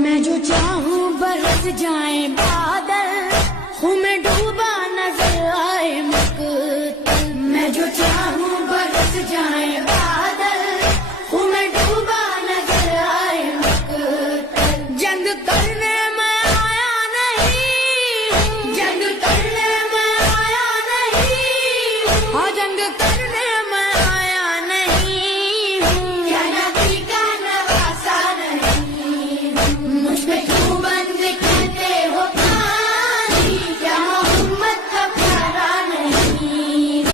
मैं जो चाहूँ बरस जाए बादल, हूँ मैं डूबा